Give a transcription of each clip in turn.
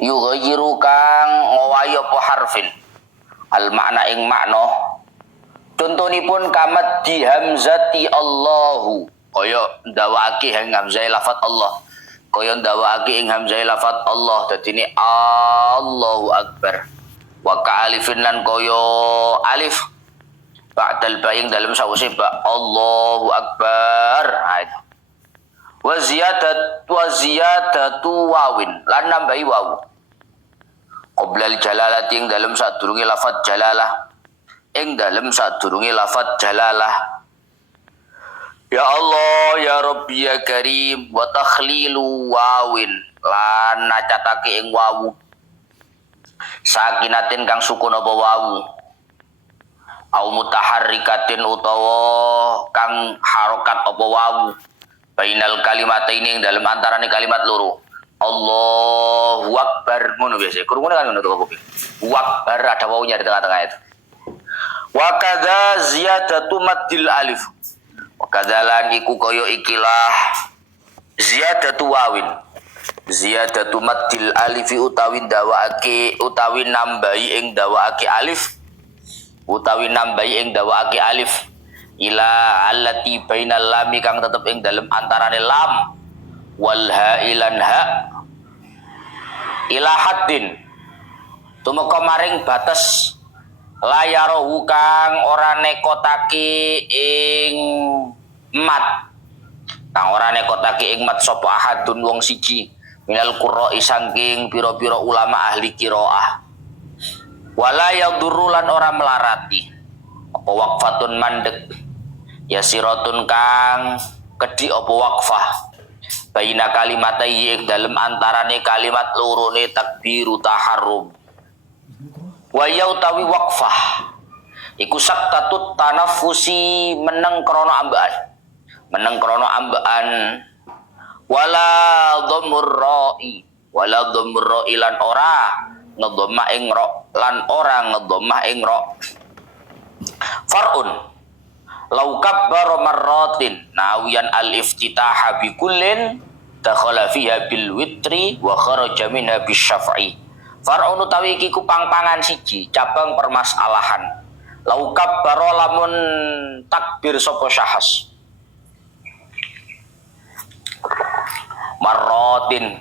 yughayyiru kang ngowahi apa harfin al makna ing makna. Contonipun kamat di hamzati Allahu, kaya ndawake ing hamzah lafat Allah, kaya ndawake ing hamzah lafat Allah dadine Allahu akbar. Wa ka alifin lan kaya alif ba'dal ba ing dalem sawise ba Allahu akbar. Wa ziyadatu wawin lan nambahi wawu qoblal jalalati ing dalem sadurunge lafat jalalah, ing dalem sadurunge lafat jalalah. Ya Allah ya Rabbi ya Karim wa takhlilu wawin lan nacatake ing wawu sakinatin kang sukun apa wawu au mutaharrikatin utawa kang harokat apa wawu bainal kalimataini ing dalem antarane kalimat loro. Allahu akbar ngono biasa. Kurungane kan ngono to kopi. Akbar ada wawunya di tengah-tengah itu. Wa kadza ziyadatu maddil alif. Wa kadzalan iku kaya ikilah ziyadatu wawin. Ziyadatu maddil alif utawi ndawaake utawi nambahi ing ndawaake alif. Utawi nambahi ing ndawaake alif ila allati bainal lam kang tetep ing dalem antarane lam wal ha ilan ha ila haddin tumeka maring batas layarahu kang ora nekotake ing mat, kang ora nekotake ing mat sapa ahadun wong siji minal qurra'i saking pira-pira ulama ahli qiraah. Wala yadurru lan ora melarati apa waqfatun mandek yasiratun kang kedhi apa waqfah baina kalimatai ing dalem antarane kalimat lorone takbiru taharrum. Wa yautawi waqfah iku saktatut tanafusi meneng krana ambaan wala dhammur ra'i lan ora ngedhammah ing ra lan ora ngedhammah ing ra. Far'un lau kabbara marratin nawiyan al-iftitaha bi kullin dakhala fiha bil witri wa kharaja minha bisyaf'i. Far'un utawi iki ku pang-pangan siji cabang permasalahan. Lau kabbara lamun takbir sapa syahas marratin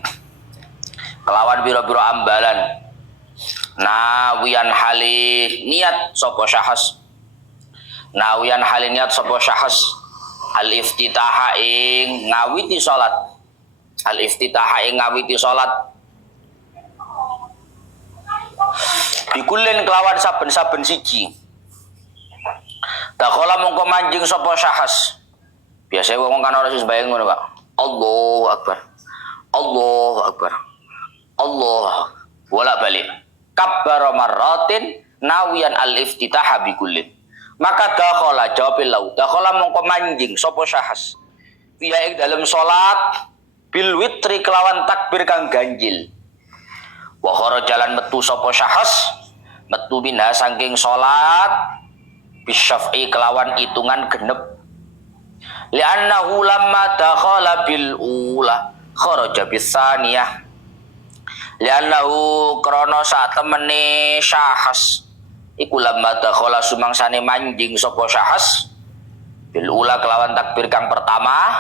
kelawan biro-biro ambalan nawiyan halih niat sapa syahas nawiyan halih niat sapa syahas al-iftitaha ing ngawiti salat bikulin kelawan saben-saben siji dakhala mongko manjing sapa syahas. Biasanya wong kan ora sembayang ngono, Pak. Allahu akbar. Allahu akbar. Allah bolak-balik. Kabbara marratin nawiyan al-iftitaha bikulin. Maka dakhala jawab lau. Dakhala mongko manjing sapa syahas. Fiya ing dalem salat bil witri kelawan takbir kang ganjil. Wa kharajalan metu sapa syahas metu minha saking salat bisyaf'i kelawan hitungan genep. Li'annahu lamma dakhala bil ula kharaja bisaniyah. Li'annahu krana sak temene syahas iku lamma dakhala sumangsane manjing sapa syahas bil ula kelawan takbir kang pertama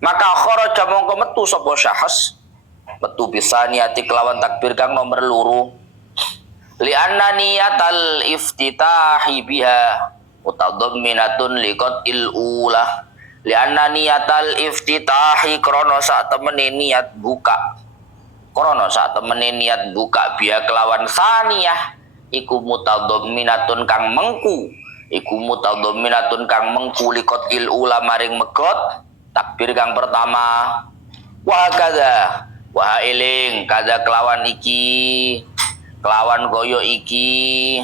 maka kharaja mongko metu sapa syahas metu bisaniyati kelawan takbir kang nomor loro. Li'anna niyatal iftitahi biha mutadamminatun liqatil ula. Li'anna niyatal iftitahi krana sak temene niat buka biha kelawan saniyah iku mutadamminatun kang mengku liqatil ula maring megot takbir kang pertama. Wa kadza wa eling kadza kelawan iki kelawan koyo iki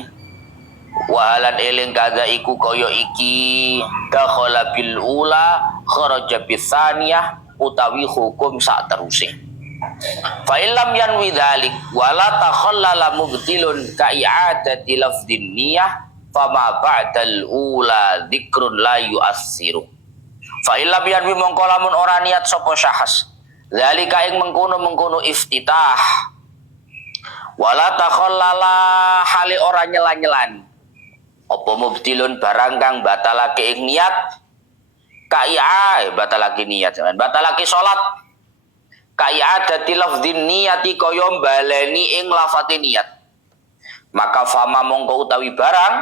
wahalan eling kadza iku koyo iki dakhala bil ula kharaja bisaniyah utawi hukum sak teruse. Fa illam yanwi dzalik wala takhallala mubtilun ka i'adati lafdhin niyah fama ba'dal ula dzikrun la yu'assiru. Fa illam yanwi mongko lamun ora niat sapa syahas dzalika ing mengkono iftitah Wala takhallala hale ora nyelan-nyelan. Apa mubtilun barang kang batalake ing niat. Kai'a batalake niat, batalake salat. Kai'a dadi lafdzin niyati kaya baleni ing lafate niat. Maka fama mongko utawi barang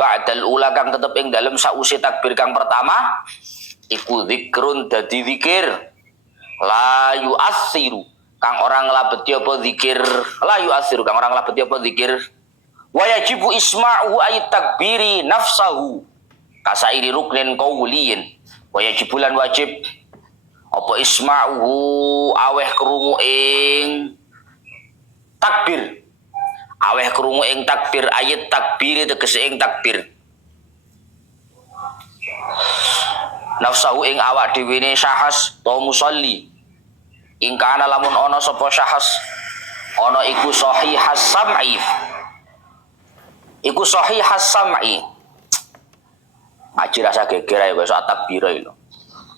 ba'dal ula kang tetep ing dalem sause takbir kang pertama iku zikrun dadi zikir la yu'assiru kang orang nglabeti apa zikir la yu'assiru kang orang nglabeti apa zikir wa yajibu isma'u ayat takbiri nafsahu kasairi ruknin qauliyin wa yajibulan wajib apa isma'u aweh krungu ing takbir aweh krungu ing takbir ayat takbir tegese ing takbir nafsahu ing awak dhewe ne syahas to musolli ing kana lamun ana sapa syahas ana iku sahihas sam'i iku sahihas sam'i ngaji rasa geger ae besok takbir lho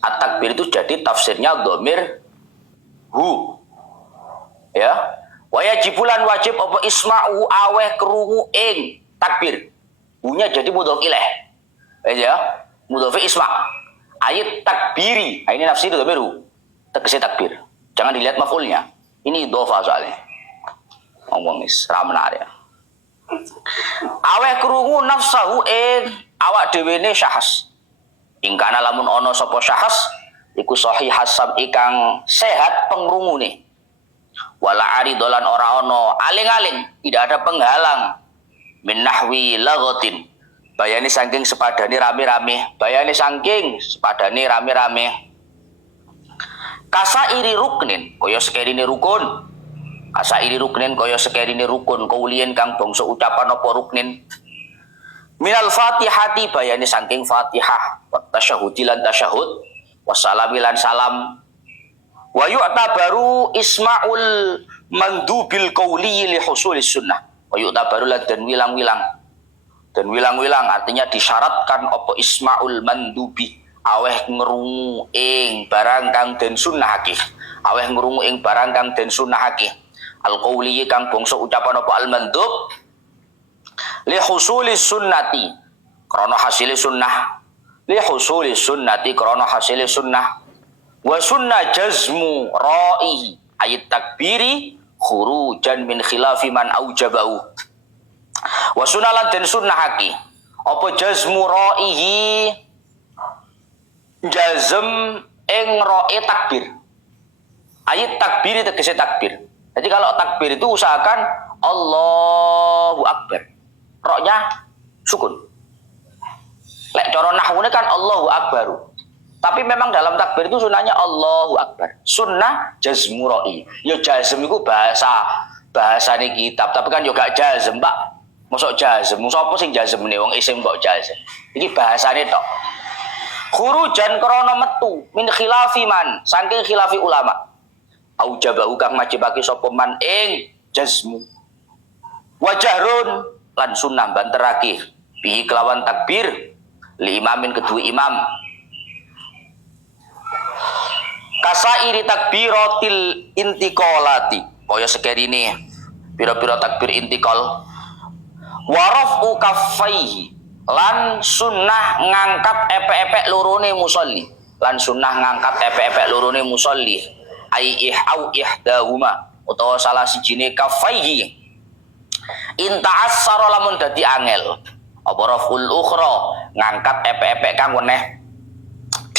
at-takbir itu jadi tafsirnya dhamir hu ya wa yajibulan wajib apa isma'u aweh krungu ing takbir hunya jadi mudhof ilaih ya mudhof isma ayat takbiri ini nafsi itu dhamir hu tegese takbir jangan dilihat maf'ulnya. Ini dhofa soalnya. Ngomong is ramnar ya. Aweh krungu nafsahu awak dhewe ne syahas. Ing kana lamun ana sapa syahas iku sahihas sab'i kang sehat pengrungune. Wala aridolan ora ana aling-aling, tidak ada penghalang min nahwi laghatin. Bayane saking sepadane rame-rame, bayane saking sepadane rame-rame. Kasairi ruknin kaya sekerine rukun kasairi ruknin kaya sekerine rukun kaulian kang bangsa ucapan apa ruknin minal fatihati bayane saking fatihah wa tasyahudi lan tasyahud wassalami lan salam wa yu'tabaru isma'ul mandubil qauli li husulis sunnah wa yu'tabaru lan dan wilang-wilang artinya disyaratkan apa isma'ul mandubi aweh ngrungu ing barang kang den sunnahake aweh ngrungu ing barang kang den sunnahake al-qauli kang bangsa ucapan apa al-mandub li husulis sunnati krana hasile sunnah li husulis sunnati krana hasile sunnah wa sunnah jazmu ra'ihi ayat takbiri khurujan min khilafi man aujabahu wa sunnalan den sunnahake apa jazmu ra'ihi jazm ing ro'e takbir ayat takbir tegese takbir jadi kalau takbir itu usahakan Allahu Akbar ro'nya sukun lek cara nahwune kan Allahu Akbar tapi memang dalam takbir itu sunnahnya Allahu Akbar sunnah jazmu ro'i ya jazm itu bahasane kitab tapi kan juga jazm Pak mosok jazm sapa sing jazmne wong isim kok jazm iki bahasane tok khurujan krana metu min khilafi man saking khilafi ulama aujabahu kang majibake sapa man ing jazmu wajahrun lan sunnah banterake bi kelawan takbir li imamin kedua imam kasairi takbiratil intiqalati kaya sekerine pira-pira takbir intiqal warafu kaffaihi lan sunnah ngangkat epek-epek lorone musolli lan sunnah ngangkat epek-epek lorone musolli ai ihau ihdahuma utawa salah sijine kafaihi inta'assara lamun dadi angel apa raful ukhra ngangkat epek-epek kang weneh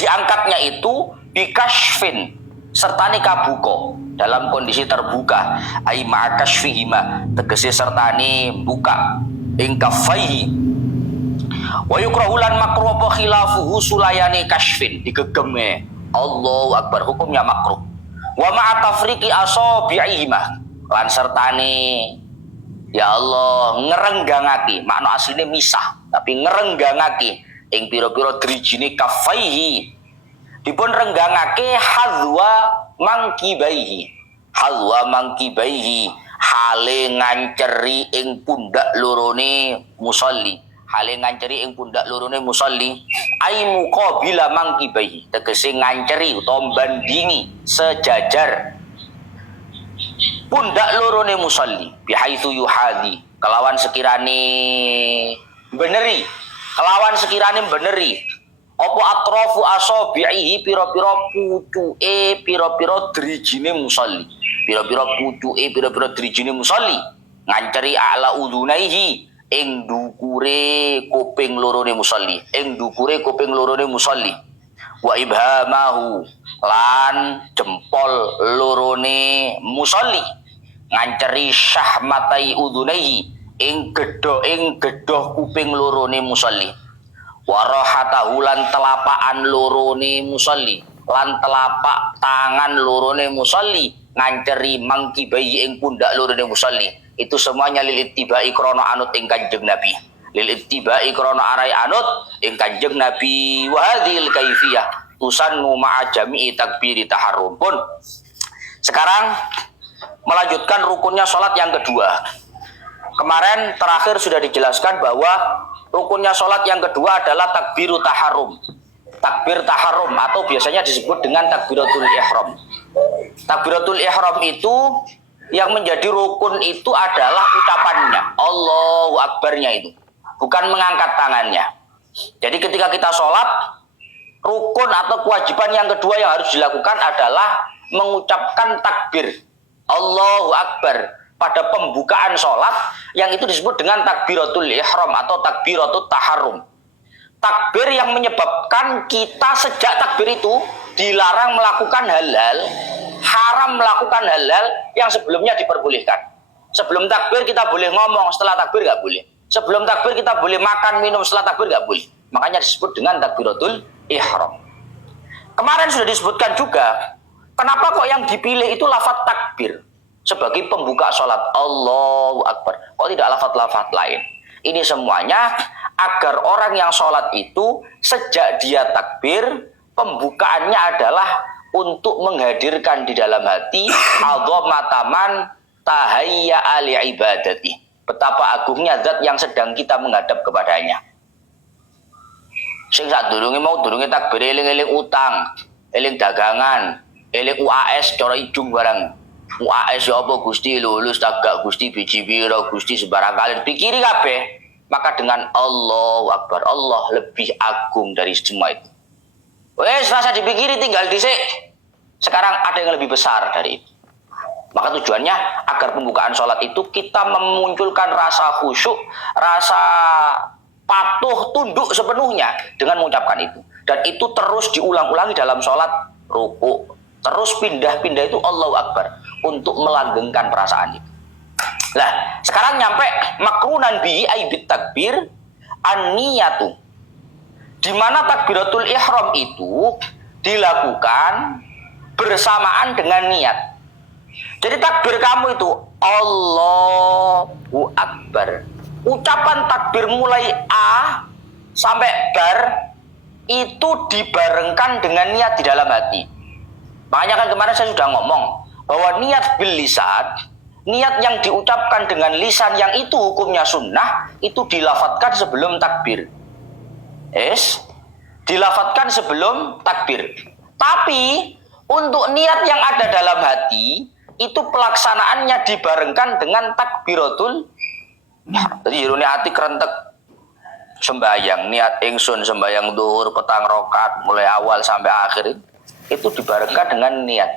diangkatnya itu bikashfin sertane kabuka dalam kondisi terbuka ai ma'kashfihima tegese sertane buka ing kafaihi wa yukrahu lan makruh apa khilafuhu sulayani kashfin digegeme Allahu Akbar hukumnya makruh wa ma'a tafriqi asabi'ihima lan sertane ya Allah ngerenggangake makna asline misah tapi ngerenggangake ing pira-pira drijine kafaihi dipun renggangake hadwa mangkibaihi hale nganceri ing pundak lorone musolli hale nganceri ing pundak lorone musolli ai muqabila mangkibaihi tegese nganceri utawa bandingi sejajar pundak lorone musalli bihaitsu yuhadi kelawan sekirane beneri apa atrofu asabihi pira-pira pucuke pira-pira drijine musalli nganceri ala udunaihi ing dukure kuping lorone musalli wa ibhamahu lan jempol lorone musalli nganceri syahmatai udunaihi ing gedho kuping lorone musalli warahatahu lan telapaan lorone musalli lan telapak tangan lorone musalli nganceri mangkibai ing pundak lorone musalli itu semuanya lil ittibai krana anut ing Kanjeng Nabi arai anut ing Kanjeng Nabi wa hadhil kaifiyah tusannu ma'a jami'i takbiri taharrum. Pun sekarang melanjutkan rukunnya sholat yang kedua. Kemarin terakhir sudah dijelaskan bahwa rukunnya sholat yang kedua adalah takbir taharrum atau biasanya disebut dengan takbiratul ihram. Takbiratul ihram itu yang menjadi rukun itu adalah ucapannya, Allahu Akbarnya itu, bukan mengangkat tangannya. Jadi ketika kita sholat, rukun atau kewajiban yang kedua yang harus dilakukan adalah mengucapkan takbir Allahu Akbar pada pembukaan sholat, yang itu disebut dengan takbiratul ihram atau takbiratul taharrum. Takbir yang menyebabkan kita sejak takbir itu dilarang melakukan hal-hal, haram melakukan hal-hal yang sebelumnya diperbolehkan. Sebelum takbir kita boleh ngomong, setelah takbir nggak boleh. Sebelum takbir kita boleh makan, minum, setelah takbir nggak boleh. Makanya disebut dengan takbiratul ihram. Kemarin sudah disebutkan juga, kenapa kok yang dipilih itu lafaz takbir sebagai pembuka sholat Allahu Akbar, kok tidak lafaz-lafaz lain? Ini semuanya agar orang yang sholat itu sejak dia takbir, pembukaannya adalah untuk menghadirkan di dalam hati azamataman tahayya ali ibadati, betapa agungnya zat yang sedang kita menghadap kepadanya. Sing sadurunge takbir eling-eling utang, eling dagangan, eling UAS cara ijung barang. UAS ya apa Gusti, lulus tagak Gusti, biji piro Gusti, sebarang kali pikiri kabeh. Maka dengan Allahu Akbar, Allah lebih agung dari semua itu. Wes rasa dipikiri, tinggal dhisik. Sekarang ada yang lebih besar dari itu. Maka tujuannya agar pembukaan sholat itu kita memunculkan rasa khusyuk, rasa patuh, tunduk sepenuhnya dengan mengucapkan itu. Dan itu terus diulang-ulangi dalam sholat ruku. Terus pindah-pindah itu Allahu Akbar untuk melanggengkan perasaan itu. Nah, sekarang nyampe makrunan bihi aibit takbir an-niyatu. Di mana takbiratul ihram itu dilakukan bersamaan dengan niat. Jadi takbir kamu itu Allahu Akbar. Ucapan takbir mulai A sampai bar itu dibarengkan dengan niat di dalam hati. Makanya kan kemarin saya sudah ngomong bahwa niat bil lisan, niat yang diucapkan dengan lisan yang itu hukumnya sunnah, itu dilafatkan sebelum takbir. Dilafatkan sebelum takbir. Tapi untuk niat yang ada dalam hati, itu pelaksanaannya dibarengkan dengan takbiratul. Jadi jerone hati kerentek sembayang, niat ingsun sembayang duhur petang rokat mulai awal sampai akhir itu dibarengkan dengan niat.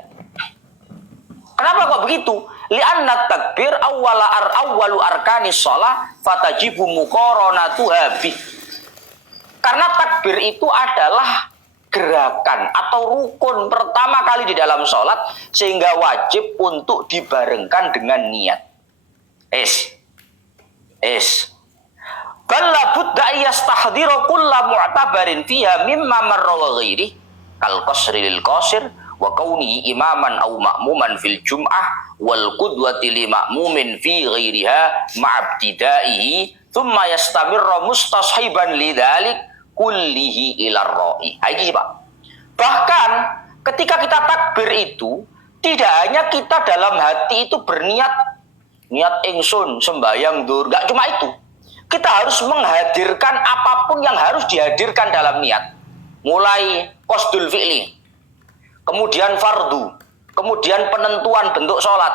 Kenapa kok begitu? Li'anna takbir awwalu arkanis shalah fatajibu muqaranatuha bih. Karena takbir itu adalah gerakan atau rukun pertama kali di dalam sholat, sehingga wajib untuk dibarengkan dengan niat. Balla budda yastahdira kulla mu'tabarin fiha mimma marra wa ghairihi kal qasri lil qasir wa kaunihi imaman aw ma'muman fil jum'ah wal qudwati li ma'mumin fi ghairiha ma'abtidaihi thumma yastamirra mustashiban lidzalik kullihi ila ra'i. Iki Pak. Bahkan ketika kita takbir itu tidak hanya kita dalam hati itu berniat niat ingsun sembayang dur, enggak cuma itu. Kita harus menghadirkan apapun yang harus dihadirkan dalam niat. Mulai qasdul fi'li, kemudian fardu, kemudian penentuan bentuk sholat,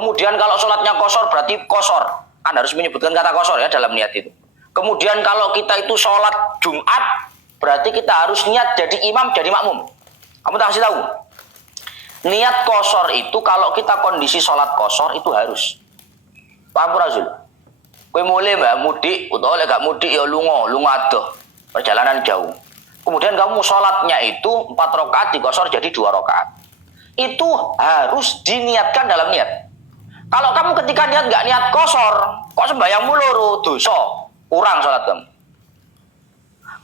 Kemudian kalau sholatnya kosor berarti kosor. Kan harus menyebutkan kata kosor ya dalam niat itu. Kemudian kalau kita itu sholat Jumat, berarti kita harus niat jadi imam, jadi makmum. Kamu tak kasih tahu. Niat kosor itu kalau kita kondisi sholat kosor itu harus. Paham Razul? Kowe mulai mbak mudik, atau oleh gak mudik ya lungo adoh. Perjalanan jauh. Kemudian kamu sholatnya itu 4 rakaat dikosor jadi 2 rakaat. Itu harus diniatkan dalam niat. Kalau kamu ketika niat nggak niat kosor, kok sembahyangmu loro dosa, kurang sholat kamu.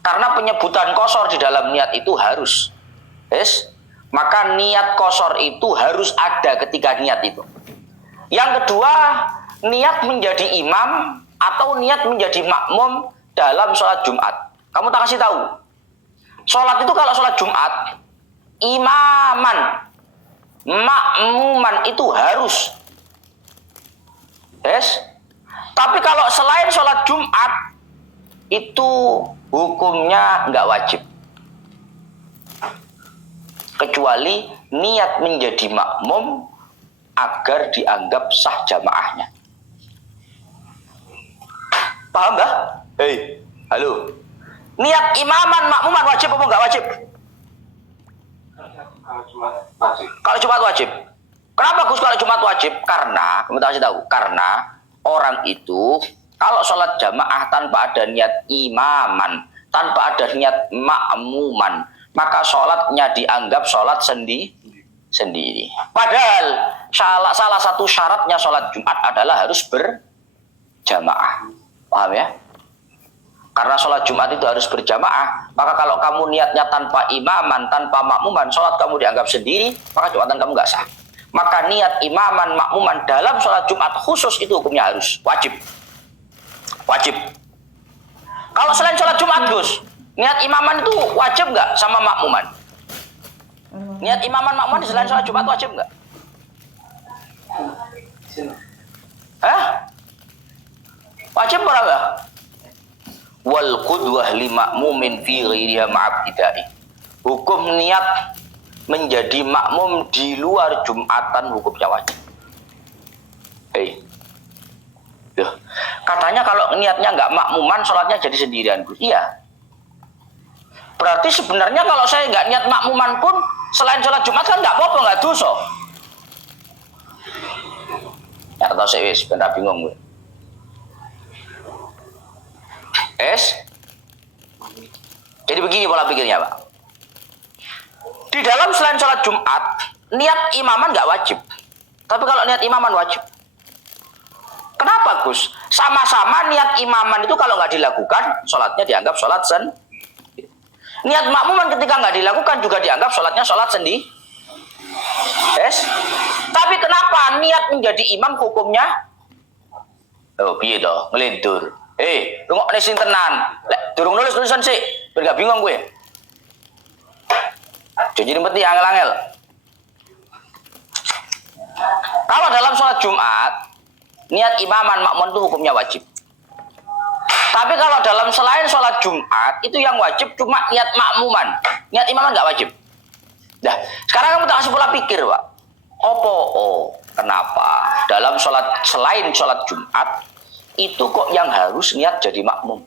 Karena penyebutan kosor di dalam niat itu harus, yes? Maka niat kosor itu harus ada ketika niat itu. Yang kedua, niat menjadi imam atau niat menjadi makmum dalam sholat Jumat. Kamu tak kasih tahu. Sholat itu kalau sholat Jumat, imaman, makmuman itu harus. Yes. Tapi kalau selain sholat Jumat itu hukumnya nggak wajib, kecuali niat menjadi makmum agar dianggap sah jamaahnya. Paham nggak? Hei, halo. Niat imaman makmuman wajib apa nggak wajib? Kalau Jumat wajib. Kenapa Gus kalau Jumat wajib? Karena, kamu kasih tahu, karena orang itu kalau sholat jamaah tanpa ada niat imaman, tanpa ada niat makmuman, maka sholatnya dianggap sholat sendiri. Padahal salah satu syaratnya sholat Jumat adalah harus berjamaah. Paham ya? Karena sholat Jumat itu harus berjamaah, maka kalau kamu niatnya tanpa imaman, tanpa makmuman, sholat kamu dianggap sendiri, maka Jumatan kamu nggak sah. Maka niat imaman, makmuman dalam sholat Jumat khusus itu hukumnya harus wajib. Kalau selain sholat Jumat Gus, niat imaman itu wajib nggak sama makmuman? Niat imaman, makmuman selain sholat Jumat wajib nggak? Wajib berapa? Wal qudwah li makmumin fi ghairiha ma'abtidai. Hukum niat menjadi makmum di luar Jumatan hukumnya wajib. Katanya kalau niatnya nggak makmuman, sholatnya jadi sendirian. Iya. Berarti sebenarnya kalau saya nggak niat makmuman pun, selain sholat Jumat kan nggak apa-apa, nggak dosa. Ya tahu saya sebentar bingung gue. Jadi begini pola pikirnya Pak. Di dalam selain sholat Jumat, niat imaman nggak wajib. Tapi kalau niat imaman wajib. Kenapa Gus? Sama-sama niat imaman itu kalau nggak dilakukan, sholatnya dianggap sholat sendiri. Niat makmuman ketika nggak dilakukan juga dianggap sholatnya sholat sendiri. Tapi kenapa niat menjadi imam hukumnya? Oh, piye toh, ngelindur. Rungok nih sing tenan. Lek durung nulis tulisan sih, biar gak bingung gue. Jadi mesti angel-angel. Kalau dalam sholat Jumat, niat imaman makmum itu hukumnya wajib. Tapi kalau dalam selain sholat Jumat, itu yang wajib cuma niat makmuman. Niat imaman nggak wajib. Nah, sekarang kamu tak kasih pola pikir, Pak. Kenapa? Dalam sholat selain sholat Jumat, itu kok yang harus niat jadi makmum.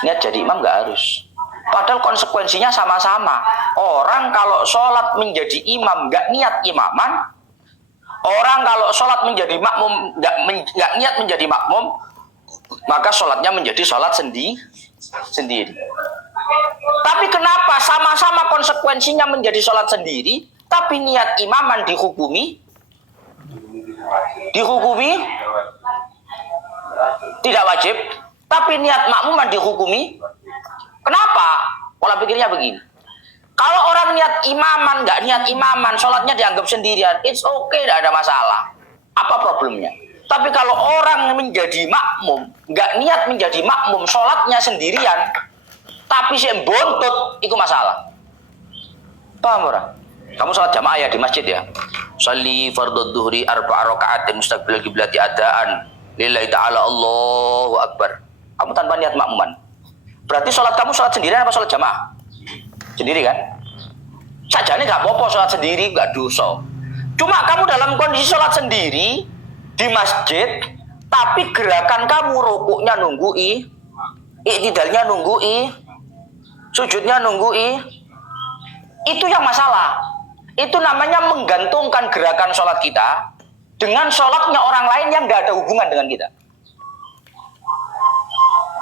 Niat jadi imam nggak harus. Padahal konsekuensinya sama-sama. Orang kalau sholat menjadi imam nggak niat imaman, orang kalau sholat menjadi makmum nggak niat menjadi makmum, maka sholatnya menjadi sholat sendiri. Tapi kenapa sama-sama konsekuensinya menjadi sholat sendiri, tapi niat imaman dihukumi tidak wajib, tapi niat makmuman dihukumi. Kenapa? Pola pikirnya begini. Kalau orang niat imaman, nggak niat imaman, sholatnya dianggap sendirian, it's okay, tidak ada masalah. Apa problemnya? Tapi kalau orang menjadi makmum, nggak niat menjadi makmum, sholatnya sendirian, tapi si bontot, itu masalah. Paham orang? Kamu sholat jamaah ya di masjid ya. Sholli fardhu dhuhri 4 raka'atin mustaqbil qiblati adaan lillahi ta'ala Allahu akbar. Kamu tanpa niat makmuman. Berarti sholat kamu sholat sendirian apa sholat jamaah? Sendiri kan? Sajane nggak apa-apa sholat sendiri, nggak dosa. Cuma kamu dalam kondisi sholat sendiri, di masjid, tapi gerakan kamu rukuknya nunggu i'tidalnya nunggu sujudnya nunggu itu yang masalah. Itu namanya menggantungkan gerakan sholat kita dengan sholatnya orang lain yang nggak ada hubungan dengan kita.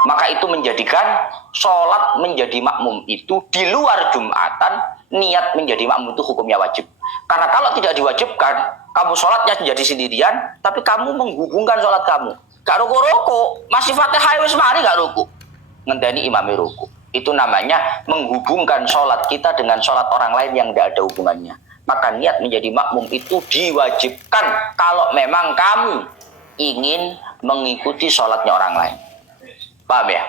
Maka itu menjadikan sholat menjadi makmum itu di luar Jumatan, niat menjadi makmum itu hukumnya wajib. Karena kalau tidak diwajibkan, kamu sholatnya jadi sendirian, tapi kamu menghubungkan sholat kamu. Gak ruku-ruku, masih Fatihah wis mari gak ruku. Ngenteni imami ruku. Itu namanya menghubungkan sholat kita dengan sholat orang lain yang tidak ada hubungannya. Maka niat menjadi makmum itu diwajibkan kalau memang kamu ingin mengikuti sholatnya orang lain. Paham ya?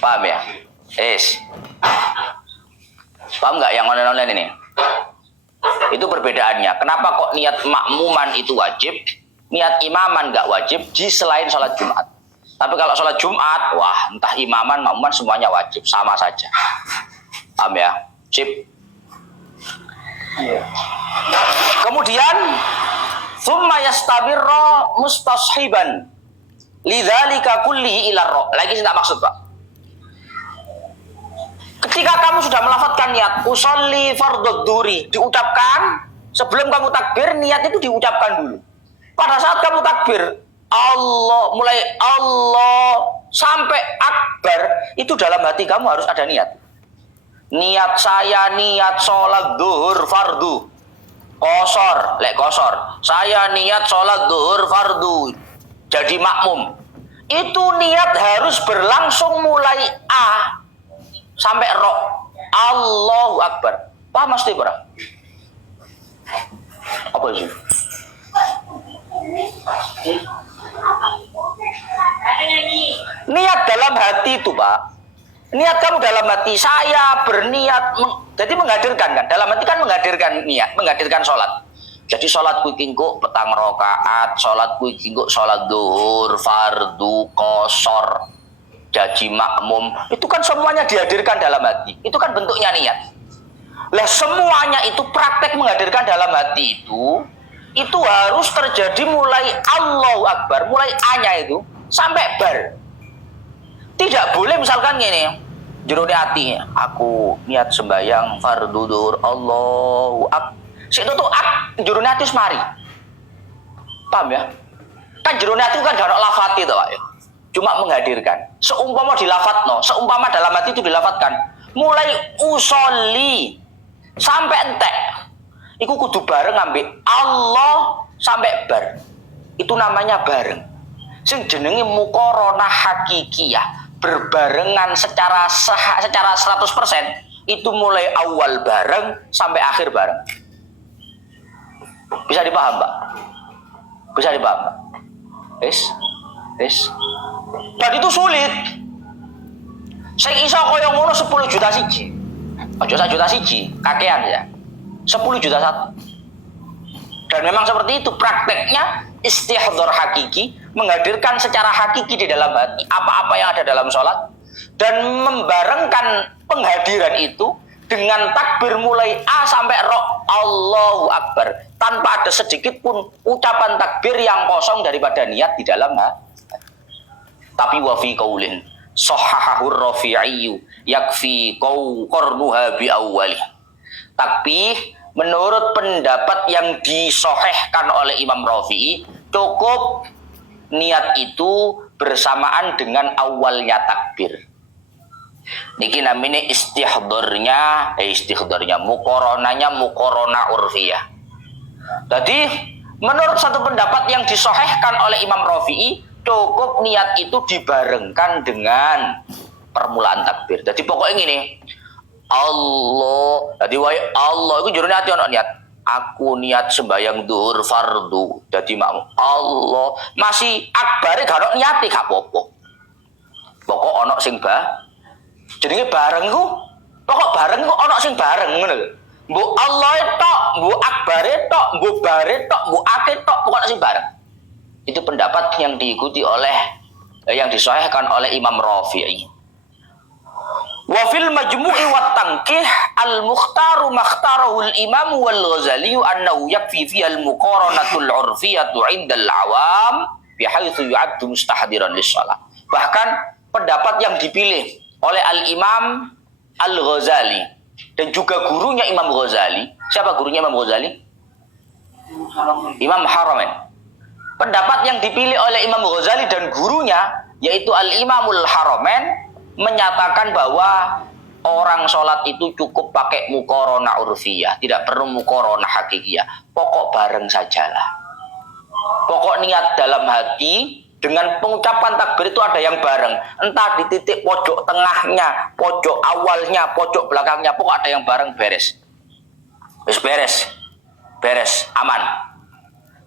Paham ya? Paham nggak yang online ini? Itu perbedaannya. Kenapa kok niat makmuman itu wajib, niat imaman nggak wajib di selain sholat Jumat? Tapi kalau sholat Jumat, wah entah imaman, makmuman semuanya wajib, sama saja. Paham ya? Sip. Kemudian, summa yastabirra mustashiban lidzalika kulli ila ra. Lagi saya tak maksud, Pak. Ketika kamu sudah melafadzkan niat usolli fardhu dzuri, diucapkan sebelum kamu takbir, niat itu diucapkan dulu. Pada saat kamu takbir, Allah, mulai Allah sampai akbar, itu dalam hati kamu harus ada niat. Niat saya niat sholat zuhur fardu qashar, lek qashar. Saya niat sholat zuhur fardu jadi makmum. Itu niat harus berlangsung mulai A sampai Ro. Allahu Akbar. Paham Mas Tibra? Apa sih? Niat dalam hati itu, Pak. Niat kamu dalam hati, saya berniat jadi menghadirkan kan? Dalam hati kan menghadirkan niat, menghadirkan sholat. Jadi sholat kingko petang rokaat, sholat kingko sholat duhur, fardu, qashar, jadi makmum. Itu kan semuanya dihadirkan dalam hati. Itu kan bentuknya niat. Lah semuanya itu praktek menghadirkan dalam hati itu harus terjadi mulai Allahu Akbar, mulai A-nya itu sampai bar. Tidak boleh misalkan gini, jerone hati, aku niat sembahyang fardu duhur Allahu Akbar. Situ tuh jerone hati semari. Paham ya? Kan jerone hati kan gak ada lafati tuh, Pak. Cuma menghadirkan. Seumpama dilafatno, seumpama dalam hati itu dilafatkan, mulai usolli sampai entek. Iku kudu bareng ngambil Allah sampai bar. Itu namanya bareng. Sing jenenge muqaranah hakikiyah. Berbarengan secara 100%, itu mulai awal bareng sampai akhir bareng. Bisa dipaham, Pak? Bisa dipaham, Pak? Dan itu sulit. Saya iso koyo ngono 10 juta siji. Aja 1 juta siji, kakean ya. 10 juta satu. Dan memang seperti itu prakteknya istihdhar hakiki, menghadirkan secara hakiki di dalam hati apa-apa yang ada dalam sholat dan membarengkan penghadiran itu dengan takbir mulai A sampai Ro, Allahu Akbar, tanpa ada sedikit pun ucapan takbir yang kosong daripada niat di dalam hati. Tapi wa fi qaulin sahhahu ar-Rafi'i yakfi qarnuha bi awwali. Tapi menurut pendapat yang disohehkan oleh Imam Rafi'i, cukup niat itu bersamaan dengan awalnya takbir. Niki namanya istihdharnya, muqarananya muqaranah urfiyah. Jadi menurut satu pendapat yang disohehkan oleh Imam Rafi'i, cukup niat itu dibarengkan dengan permulaan takbir. Jadi pokoknya gini, Allah, jadi Allah itu jurune ati ono niat. Aku niat sembahyang duhur fardu jadi makmum. Allah masih akbare gak ono niate gak apa-apa. Pokok ono sing jenenge bareng ku. Pokok bareng ku ono sing bareng ngono lho. Mbok Allah tok, mbok akbare tok, mbok bare tok, mbok ake tok, pokok ono sing bareng. Itu pendapat yang diikuti oleh yang disahihkan oleh Imam Rafi'i. Wa fil majmu'i wat tanqih al-mukhtaru makhtarahu al-imam wal Ghazali annahu yakfi fi al-muqaranatul 'urfiyatu 'inda al-'awam bihaitsu yu'addu mustahdiran lis-shalah. Bahkan pendapat yang dipilih oleh al-Imam Al-Ghazali dan juga gurunya Imam Ghazali. Siapa gurunya Imam Ghazali? Imam Haramain. Pendapat yang dipilih oleh Imam Ghazali dan gurunya yaitu Al-Imamul Haramain menyatakan bahwa orang sholat itu cukup pakai muqaranah urfiyah, tidak perlu muqaranah hakikiyah. Pokok bareng sajalah. Pokok niat dalam hati dengan pengucapan takbir itu ada yang bareng. Entah di titik pojok tengahnya, pojok awalnya, pojok belakangnya, pokok ada yang bareng, beres. Beres, aman.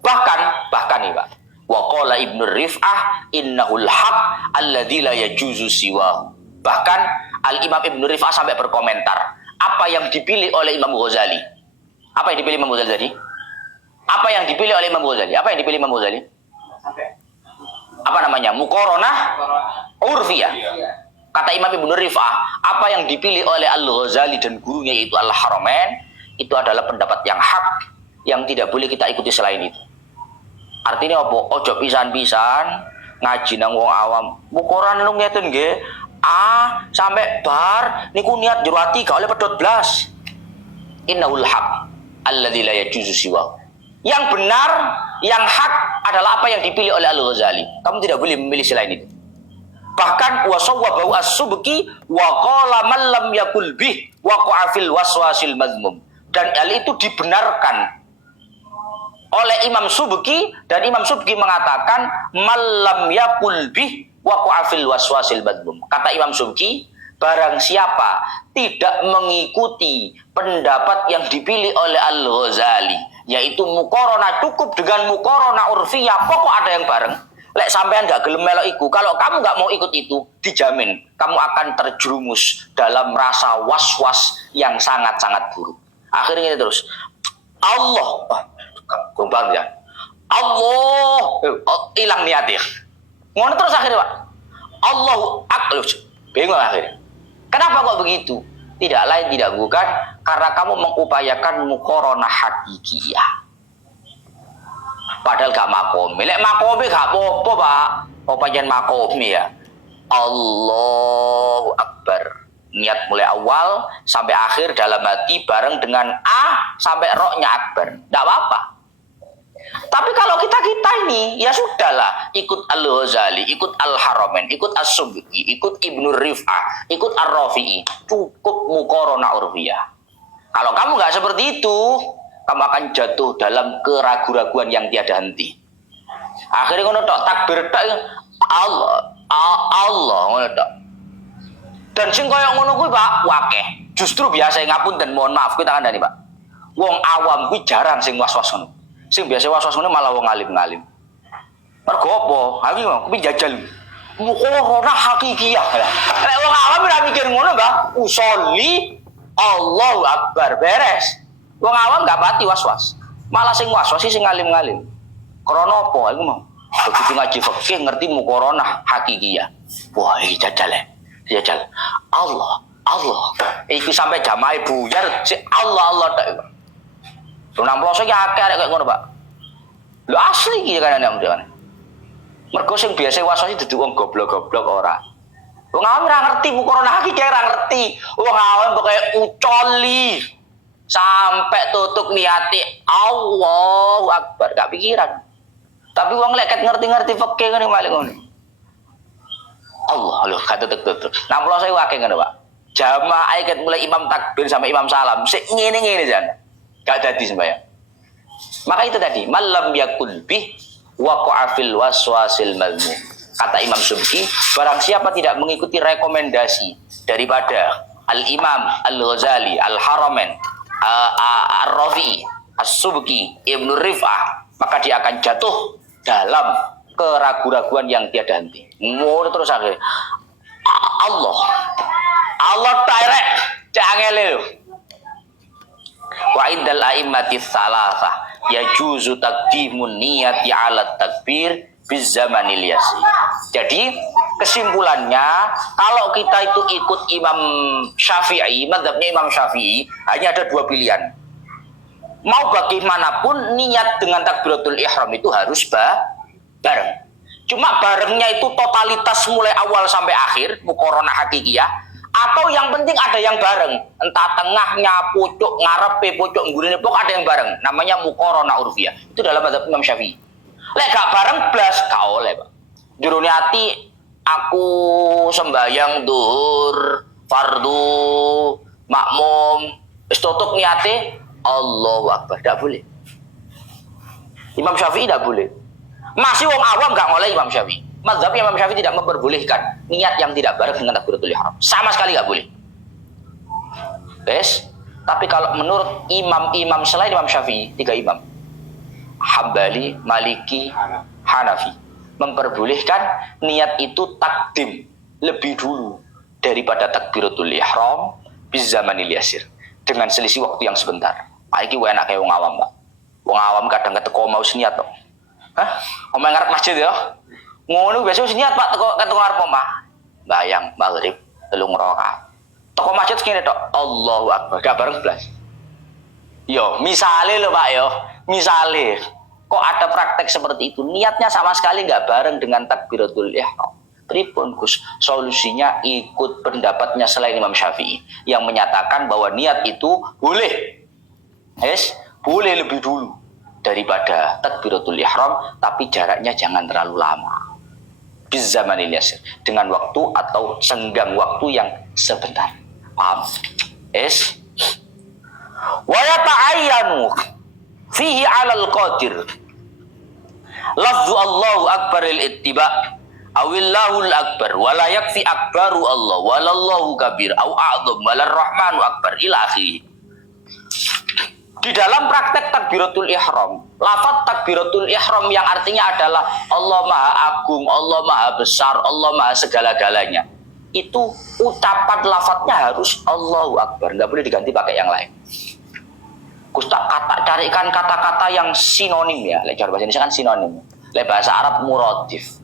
Bahkan nih Pak. Wa qala Ibnu Rif'ah innahul haq alladzi la yajuzu siwahu. Bahkan Al-Imam Ibnu Rif'ah sampai berkomentar, apa yang dipilih oleh Imam Ghazali? Apa yang dipilih Imam Ghazali tadi? Apa yang dipilih oleh Imam Ghazali? Apa yang dipilih Imam Ghazali? Apa namanya? Muqaranah urfiyah. Kata Imam Ibnu Rif'ah, apa yang dipilih oleh Al-Ghazali dan gurunya yaitu Al-Haramain itu adalah pendapat yang hak yang tidak boleh kita ikuti selain itu. Artinya apa? Ojo pisan-pisan ngaji nang wong awam. Muqaran lu ngeten nggih. Sampai bar niku niat jero ati gak oleh pedhot blas. Innahul haq alladzi la yajuzu siwa. Yang benar, yang hak adalah apa yang dipilih oleh Al-Ghazali. Kamu tidak boleh memilih selain itu. Bahkan wasawwabu as-subki wa qala man lam yakul bih waqa'a fil waswasil mazmum. Dan hal itu dibenarkan oleh Imam Subki, dan Imam Subki mengatakan malam yakul bih waqa'a fil waswasil madmum. Kata Imam Subki, barang siapa tidak mengikuti pendapat yang dipilih oleh Al-Ghazali, yaitu muqaranah cukup dengan muqaranah urfiyah, pokok ada yang bareng. Lek sampean gak gelem melok iku, kalau kamu gak mau ikut itu, dijamin kamu akan terjerumus dalam rasa was-was yang sangat-sangat buruk. Akhirnya terus Allah gombang ya. Allah hilang niatnya. Ngono terus akhirnya Pak. Allahu akbar. Bingung akhirnya. Kenapa kok begitu? Tidak lain tidak bukan karena kamu mengupayakan muqaranah hakikiyah. Padahal gak makomi. Lek makomi gak apa-apa Pak. Upayan makomi ya. Allahu akbar. Niat mulai awal sampai akhir dalam hati bareng dengan sampai roknya akbar. Tidak apa-apa. Tapi kalau kita ini, ya sudahlah, ikut Al-Ghazali, ikut Al-Haramain, ikut As-Subki, ikut Ibnu Rif'ah, ikut Ar-Rafi'i, cukup muqaranah urfiyah. Kalau kamu nggak seperti itu, kamu akan jatuh dalam keraguan-raguan yang tiada henti. Akhirnya ngono tok takbir tok Allah ngono tok. Dan sing koyo ngono kuwi Pak, wakeh. Justru biasa ngapunten, mohon maaf kuwi tangandani Pak. Wong awam kuwi jarang sing was-was ngono. Sing biasa was-was ngene malah wong alim-alim. Mergo apa? Aku mau kuwi jajal. Muqaranah hakikiyah. Nek wong awam ora mikir ngono, Mbah. Usolli Allahu akbar beres. Wong awam gak pati was-was. Malah sing was-was sing alim-alim. Krana apa? Aku mau. Begitu ngaji fikih ngerti muqaranah hakikiyah. Wah, iki jajal. Jajal. Allah. Iku sampai jamaah buyar si Allah tok. Sunang ploso ki akeh arek koyo ngono, Pak. Lho asli iki kan nek mrene. Mergo sing biasa was-was dudu wong goblok-goblok ora. Wong awam ora ngerti muqaranah iki ora ngerti. Wong awam pokoke ucoli sampai tutup niati Allahu akbar gak pikiran. Tapi wong lek ngerti-ngerti fikih ngene maling ngono. Allah lho kata tutup. Nang ploso iki akeh ngono, Pak. Jamaah ket mulai imam takbir sampai imam salam sik ngene-ngene jan. Gak jadi sembahyang. Maka itu tadi malam yakul bih waqa'a fil waswasil mazmum. Kata Imam Subki, barang siapa tidak mengikuti rekomendasi daripada Al-Imam Al-Ghazali, Al-Haramain, Ar-Rafi'i, As-Subki, Ibnu Rif'ah, maka dia akan jatuh dalam keraguan-raguan yang tiada henti. Ngono terus akhirnya Allah direct cangele lho. Wa indal a'immatis salasah yajuzu taqdimun niyati 'ala takbir biz zamanil yasir. Jadi kesimpulannya, kalau kita itu ikut Imam Syafi'i, mazhabnya Imam Syafi'i, hanya ada dua pilihan. Mau bagaimanapun niat dengan takbiratul ihram itu harus bareng. Cuma barengnya itu totalitas mulai awal sampai akhir, muqaranah hakikiyah, atau yang penting ada yang bareng, entah tengahnya, pucuk ngarepe, pucuk nggurine, pokok ada yang bareng, namanya muqaranah urfiyah. Itu dalam mazhab Imam Syafi'i. Lek gak bareng blas gak oleh, Pak. Jurune ati aku sembahyang duhur fardu makmum wis tutup niate Allahu Akbar, gak boleh. Imam Syafi'i gak boleh. Masih wong awam gak ngoleh Imam Syafi'i. Mazhab Imam Syafi'i tidak memperbolehkan niat yang tidak bareng dengan takbiratul ihram. Sama sekali gak boleh. Guys, tapi kalau menurut imam-imam selain Imam Syafi'i, 3 imam, Hambali, Maliki, Hanafi, memperbolehkan niat itu takdim lebih dulu daripada takbiratul ihram bizamanil yasir, dengan selisih waktu yang sebentar. Iki enak kayak wong awam, Pak. Wong awam kadang keteko mau niat to. Hah? Omong ngarep masjid ya. Ngono biasa wis niat Pak teko ngarep omah. Bayang maghrib 3 rakaat. Teko masjid sekene tok. Allahu Akbar, gak bareng blas. Yo, misale lho Pak yo. Misale kok ada praktek seperti itu, niatnya sama sekali nggak bareng dengan takbiratul ihram. Pripun Gus? Solusinya ikut pendapatnya selain Imam Syafi'i yang menyatakan bahwa niat itu boleh. Boleh lebih dulu daripada takbiratul ihram, tapi jaraknya jangan terlalu lama. Bizamanil yasir, dengan waktu atau senggang waktu yang sebentar. Paham? Wa yata'ayyanu fihi 'alal qadir lafzu Allahu akbar al-ittiba' awillahul akbar wala yakfi akbaru Allah walallahu kabir au a'dham walar rahmanu akbar ila akhirih. Di dalam praktek takbiratul ihram, lafaz takbiratul ihram yang artinya adalah Allah Maha Agung, Allah Maha Besar, Allah Maha segala-galanya, itu ucapan lafaznya harus Allahu Akbar, nggak boleh diganti pakai yang lain. Kustak carikan kata-kata yang sinonim ya, lek bahasa Indonesia kan sinonim, lek bahasa Arab muradif.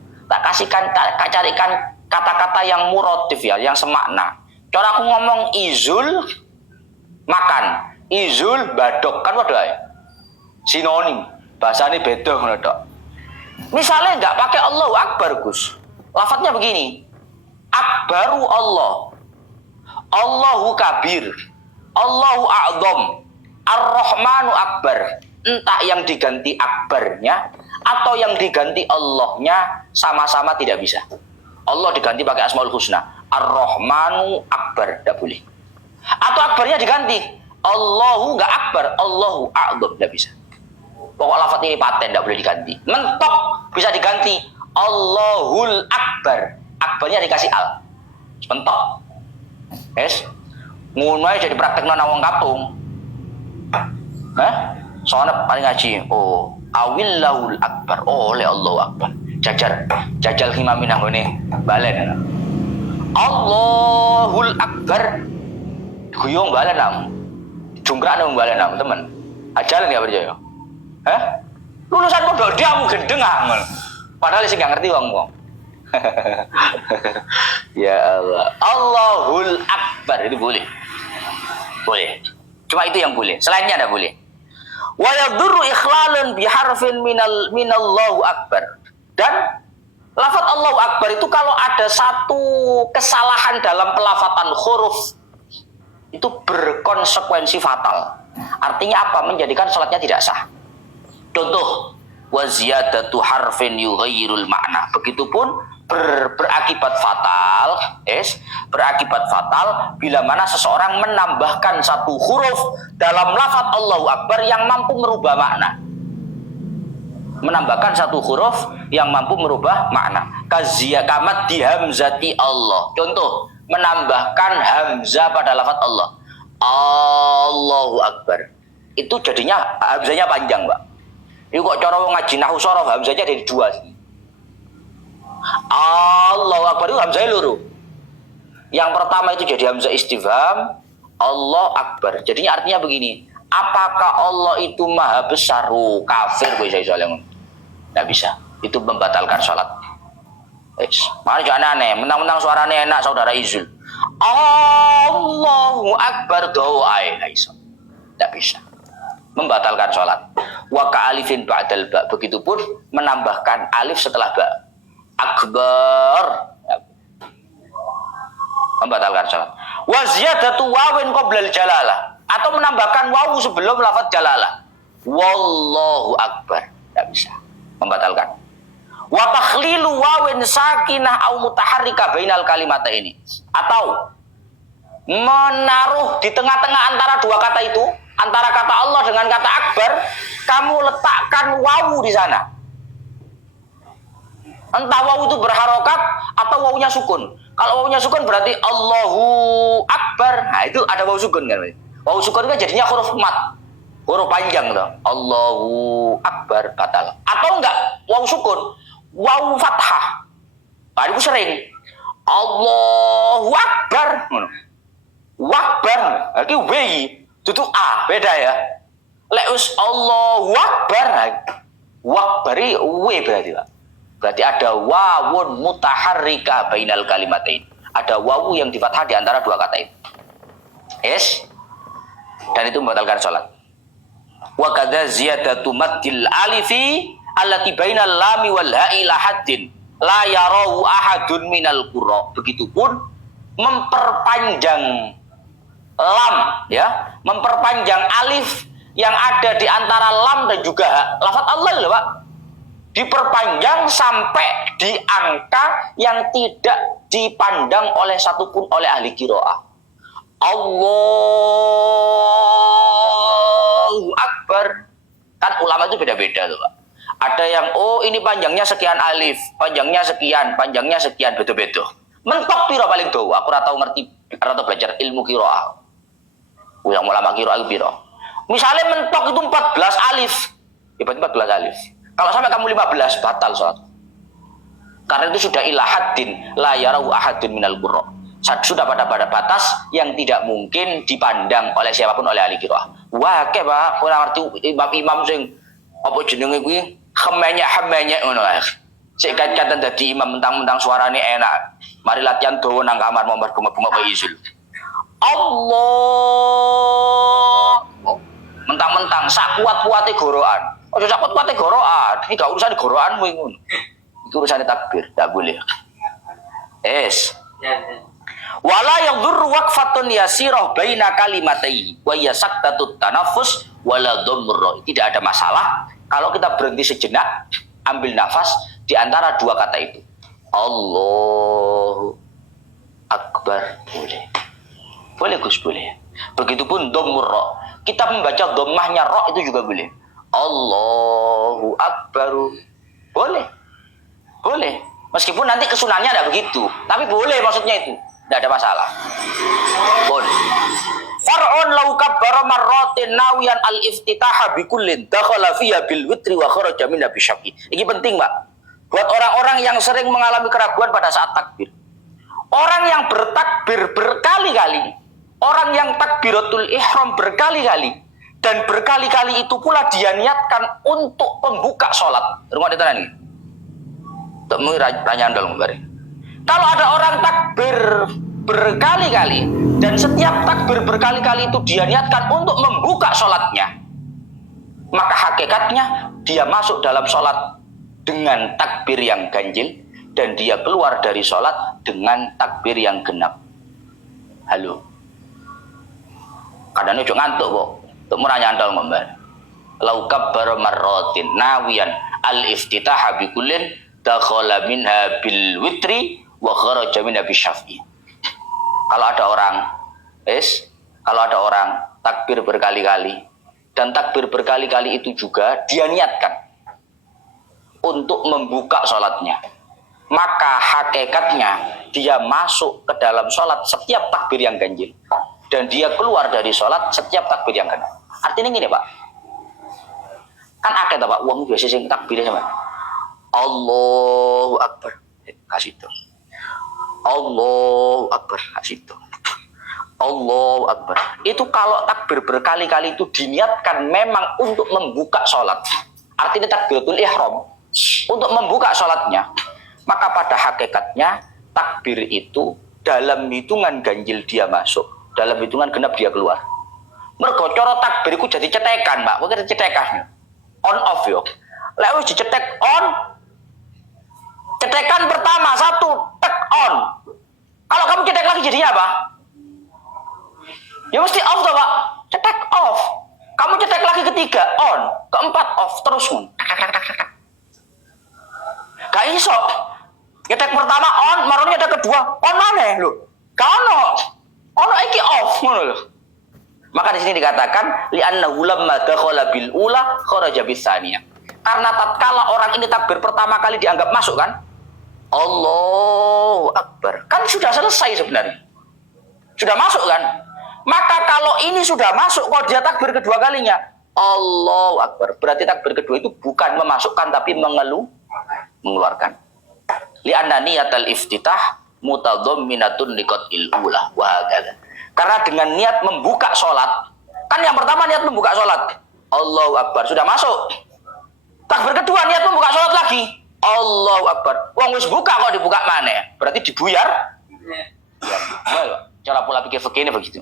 Carikan kata-kata yang muradif ya, yang semakna. Cara aku ngomong izul makan, izul badok kan wadah ya, sinonim, bahasanya beda ngono tok. Misalnya nggak pakai Allahu Akbar Gus, lafadznya begini, Akbaru Allah, Allahu Kabir, Allahu A'zam, Ar-Rahmanu Akbar. Entah yang diganti akbarnya atau yang diganti Allahnya sama-sama tidak bisa. Allah diganti pakai Asmaul Husna, Ar-Rahmanu Akbar, tidak boleh. Atau akbarnya diganti Allahu nggak akbar, Allahu a'zam, tidak bisa. Pokok lafaz ini paten, tidak boleh diganti. Mentok bisa diganti Allahul Akbar, akbarnya dikasih al. Mentok. Ngono aja jadi praktek nang wong kampung. Soalnya paling ngaji, awillahul akbar, oleh Allahu Akbar. Jajal himamin nang ngene balen. Allahul Akbar. Guyong balen nang. Jungkrak nang balen nang, teman. Ajalan enggak percaya? Lulusan pondok dia mu gendeng angel. Padahal sing gak ngerti wong-wong. Ya Allah. Allahul Akbar itu boleh. Boleh. Cuma itu yang boleh. Selainnya enggak boleh. Wa yadurru ikhlalun bi harfin minallahu akbar. Dan lafaz Allahu Akbar itu kalau ada satu kesalahan dalam pelafatan huruf itu berkonsekuensi fatal. Artinya apa? Menjadikan salatnya tidak sah. Contoh, wa ziyadatu harfin yughayyirul makna. Begitupun berakibat fatal, berakibat fatal bila mana seseorang menambahkan satu huruf dalam lafaz Allahu Akbar yang mampu merubah makna. Menambahkan satu huruf yang mampu merubah makna. Kamat di hamzati Allah. Contoh, menambahkan hamzah pada lafaz Allah. Allahu Akbar. Itu jadinya hamzahnya panjang, Pak. Ini kok cara wong ngaji nahwu shorof hamzahnya dari 2 sih. Allahu Akbar itu hamzahnya loro. Yang pertama itu jadi hamzah istifham, Allah Akbar. Jadinya artinya begini, apakah Allah itu maha besar? Kafir gue soalnya. Nggak bisa. Itu membatalkan sholat. Makanya jangan aneh, mentang-mentang suaranya enak saudara Izul. Allahu Akbar doa nggak bisa. Tidak bisa. Membatalkan sholat. Wa ka'alifin ba'dal ba. Begitupun menambahkan alif setelah ba. Akbar. Membatalkan sholat. Wa ziyadatu wawin qoblal jalalah. Atau menambahkan wawu sebelum lafaz jalalah. Wallahu Akbar. Tidak bisa. Membatalkan. Wa takhlilu wawin sakinah au mutaharrika bainal kalimata ini. Atau menaruh di tengah-tengah antara dua kata itu, antara kata Allah dengan kata Akbar, kamu letakkan wawu di sana. Entah wawu itu berharokat atau wawunya sukun. Kalau wawunya sukun berarti Allahu Akbar. Nah, itu ada wawu sukun kan? Wawu sukun kan jadinya huruf mat. Huruf panjang tuh. Allahu Akbar batal. Atau enggak wawu sukun, wawu fathah. Nah, itu sering. Allahu Akbar. Wakbar, lagi W, itu A, beda ya. Leus Allahu Akbar, wakbari W berarti Pak. Berarti ada wawun mutaharrika bainal kalimatain. Ada wawu yang di fathah di antara dua kata itu. Yes. Dan itu membatalkan sholat. Wa kadza ziyadatu maddil alifi allati bainal lami wal ha'i la haddin la yarahu ahadun minal qurra. Begitupun memperpanjang lam, ya, memperpanjang alif yang ada di antara lam dan juga ha. Lafaz Allah loh Pak, diperpanjang sampai di angka yang tidak dipandang oleh satupun oleh ahli qiraah. Allahu Akbar. Kan ulama itu beda-beda tuh Pak. Ada yang ini panjangnya sekian alif, panjangnya sekian, beda-beda. Mentok piro paling do? Aku ora tau ngerti, ora tau belajar ilmu qiraah. Yang ulama qiraah piro? Misalnya mentok itu 14 alif. Hebat 14 alif. Kalau sampai kamu 15 batal sholat. Karena itu sudah ila haddin la yarau ahadun minal qurra. Sudah pada batas yang tidak mungkin dipandang oleh siapapun oleh ahli qiraah. Wah, ke Pak, ora ngerti imam sing apa jenenge kuwi khamenyek ngono ae. Sik kat-katan dadi imam mentang-mentang suarane enak. Mari latihan dawa nang kamar mau bunga-bunga Pak Izul. Allah. Mentang-mentang sak kuat-kuate gorokan. Ojo sak kuat-kuate gorokan. Iki gak urusan gorokanmu ngono. Iki urusan takbir, enggak boleh. Wala yadhurru waqfatun yasirah baina kalimatai wa yasaktatut tanaffus wala dhammur. Tidak ada masalah kalau kita berhenti sejenak, ambil nafas di antara dua kata itu. Allahu Akbar boleh. Boleh Gus, boleh. Begitupun dhammur ra. Kita membaca dhammahnya ra itu juga boleh. Allahu Akbar. Boleh. Boleh. Meskipun nanti kesunannya tidak begitu, tapi boleh maksudnya itu. Tidak ada masalah. Boleh. Far'un law kabbara marratin nawiyan al-iftitaha bi kullin dakhala fiha bil witri wa kharaja minha bi syaqi. Ini penting, Pak. Buat orang-orang yang sering mengalami keraguan pada saat takbir. Orang yang bertakbir berkali-kali, orang yang takbiratul ihram berkali-kali, dan berkali-kali itu pula dia niatkan untuk pembuka sholat. Rumah di tanah ini. Temu pertanyaan dalam kemarin. Kalau ada orang takbir berkali-kali dan setiap takbir berkali-kali itu dia niatkan untuk membuka sholatnya, maka hakikatnya dia masuk dalam sholat dengan takbir yang ganjil dan dia keluar dari sholat dengan takbir yang genap. Halo. Kadang itu ngantuk kok. Untuk meranya andal ngombar. Lau kabbara marratin nawiyan al-iftitaha bi kullin dakhala minha bil witri wa kharaja minha bi syaf'i. Kalau ada orang takbir berkali-kali dan takbir berkali-kali itu juga dia niatkan untuk membuka sholatnya, maka hakikatnya dia masuk ke dalam sholat setiap takbir yang ganjil dan dia keluar dari sholat setiap takbir yang genap. Artinya gini Pak, kan akeh Pak, uang biasa sing takbirnya sama Allahu Akbar, kasih itu. Allahu Akbar, kasih itu. Allahu Akbar. Itu kalau takbir berkali-kali itu diniatkan memang untuk membuka sholat. Artinya takbiratul ihram untuk membuka sholatnya. Maka pada hakikatnya takbir itu dalam hitungan ganjil dia masuk, dalam hitungan genap dia keluar. Mergo cara takbir iku jadi cetekan, Pak. Kowe cetekan. On off yo. Lek wis dicetek on, cetekan pertama satu tek on. Kalau kamu cetek lagi jadinya apa? Ya mesti off toh, Pak. Cetek off. Kamu cetek lagi ketiga on, keempat off terus. Gak iso. Nyetek pertama on, marone nyetek kedua on maneh lho. Gak ono. Ono iki off ngono lho. Maka di sini dikatakan li'annahu lamma dakhala bil ula kharaja bis tsaniyah. Karena tatkala orang ini takbir pertama kali dianggap masuk kan? Allahu Akbar. Kan sudah selesai sebenarnya. Sudah masuk kan? Maka kalau ini sudah masuk kok dia takbir kedua kalinya, Allahu Akbar. Berarti takbir kedua itu bukan memasukkan tapi mengeluarkan. Li'anna niyatal iftitah mutadhamminatun liqatil ula wa hakadha. Karena dengan niat membuka sholat, kan yang pertama niat membuka sholat, Allahu Akbar, sudah masuk. Takbir kedua niat membuka sholat lagi, Allahu Akbar. Wong wis buka kok dibuka mana? Berarti dibuyar. Ya, cara pola pikir fikih ini begitu.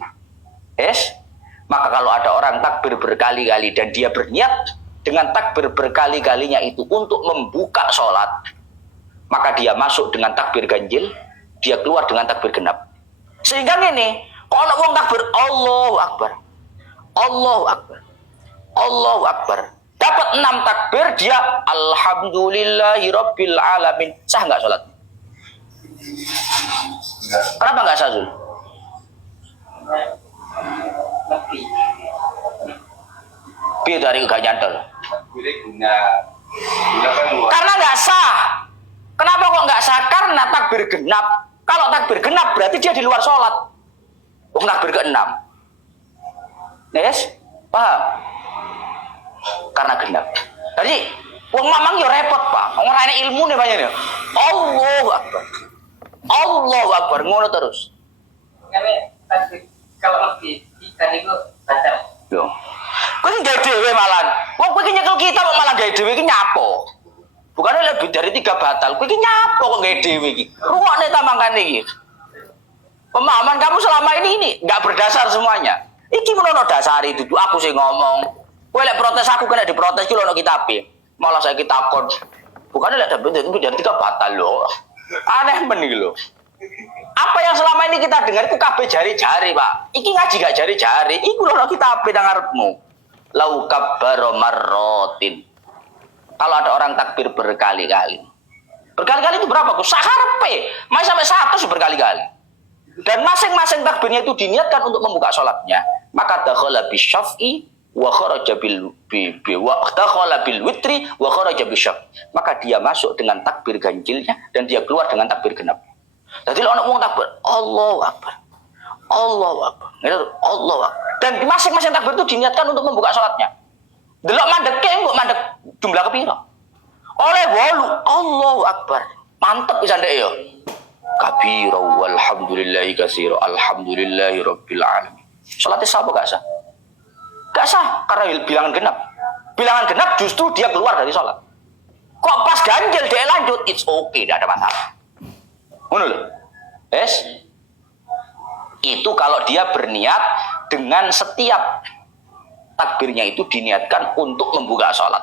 Maka kalau ada orang takbir berkali-kali dan dia berniat dengan takbir berkali-kalinya itu untuk membuka sholat, maka dia masuk dengan takbir ganjil, dia keluar dengan takbir genap. Sehingga ini, kalau orang takbir Allahu Akbar, Allahu Akbar, Allahu Akbar, dapat 6 takbir, dia Alhamdulillahirabbil alamin. Sah nggak sholat? Kenapa nggak sah, Zul? Piye dari gak nyantol? Karena nggak sah. Kenapa kok nggak sah? Karena takbir genap. Kalau takbir genap berarti dia di luar sholat. Takbir ke-6. Yes? Paham? Karena genap. Jadi, wong mamang yo repot, Pak. Wong ora enek ilmune banyak ya. Allahu Akbar. Allahu Akbar ngono terus. Kalau lebih ikan itu batal. Yo. Kowe nggawe dhewe malan. Wong kowe iki nyekel kita kok malah gawe dhewe iki nyapo. Bukannya lebih dari 3 batal. Kowe iki nyapo kok gawe dhewe iki. Rungokne ta mangkane iki. Pemahaman kamu selama ini enggak berdasar semuanya. Iki menono dasar itu aku sing ngomong. Kowe lek protes aku kena diprotes ki lho ono kitabe. Malah saya takon. Bukannya lek dari 3 batal lho. Aneh men iki lho. Apa yang selama ini kita dengar itu kabeh jari-jari, Pak. Iki ngaji gak jari-jari. Iku lho kita ape nang ngarepmu. Lau kabbaro marrotin. Kalau ada orang takbir berkali-kali. Berkali-kali itu berapa? Saharepe. Masih sampai 100 berkali-kali. Dan masing-masing takbirnya itu diniatkan untuk membuka sholatnya. Maka dakhala bisyaf'i wa kharaja bil witri wa kharaja bisyaf. Maka dia masuk dengan takbir ganjilnya dan dia keluar dengan takbir genap. Jadi orang ngomong takbir, Allahu Akbar, Allahu Akbar, Allahu Akbar. Dan di masing-masing takbir itu diniatkan untuk membuka sholatnya. Delok mandek kok mandek jumlah kepiro. Oleh walu, Allahu Akbar, mantep bisa ndek ya. Kabira walhamdulillahi katsira, alhamdulillahi rabbil alamin. Sholatnya sah apa gak sah? Gak sah karena bilangan genap. Bilangan genap justru dia keluar dari sholat. Kok pas ganjil dia lanjut, it's okay, tidak ada masalah. Ngono lho. Itu kalau dia berniat dengan setiap takbirnya itu diniatkan untuk membuka sholat.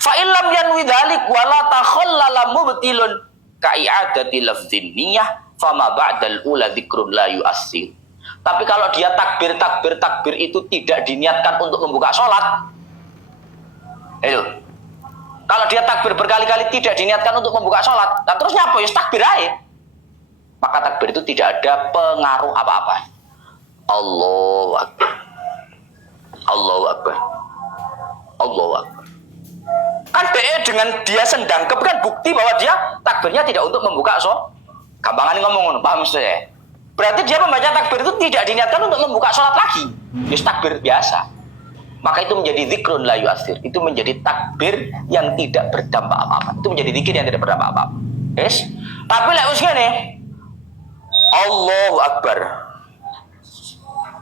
Fa illam yanwi dzalik wala takhallala mubtilun ka'iadati lafdzin niyyah fama ba'dal ula dzikrun la yu'assir. Tapi kalau dia takbir itu tidak diniatkan untuk membuka sholat. Kalau dia takbir berkali-kali tidak diniatkan untuk membuka sholat, dan terus nyapa ya takbir aja. Maka takbir itu tidak ada pengaruh apa-apa. Allahu Akbar. Allahu Akbar. Allahu Akbar. Kan dengan dia sendangkep kan bukti bahwa dia takbirnya tidak untuk membuka sholat. Gampangan ngomong, paham saya? Berarti dia membaca takbir itu tidak diniatkan untuk membuka sholat lagi. Itu takbir biasa. Maka itu menjadi zikrun la yu'athir. Itu menjadi takbir yang tidak berdampak apa-apa. Itu menjadi zikir yang tidak berdampak apa-apa. Tapi lek wis ngene, Allahu Akbar.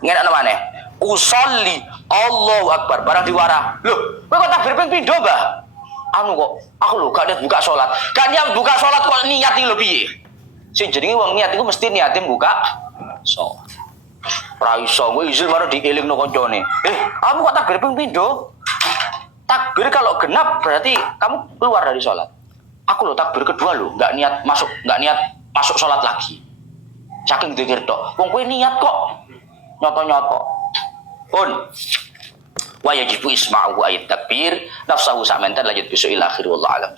Ngenak namanya usolli Allahu Akbar barang diwara. Loh, kowe kok takbir ping pindho, Mbah? anu kok aku lho gak niat buka sholat. Gak niat buka sholat kok niat iki lho piye? Sing jenenge wong niat iku mesti niate buka sholat. Ora iso kowe izin baru dielingno koncone. Kamu kok takbir ping pindho? Takbir kalau genap berarti kamu keluar dari sholat. Aku lho takbir kedua lho, nggak niat masuk sholat lagi. Saking dikir tok. Wong kowe niat kok nyoto-nyoto. Pun wa yajibu isma'u ayat takbir nafsahu samenten lanjut besok ila akhir wallahu alam.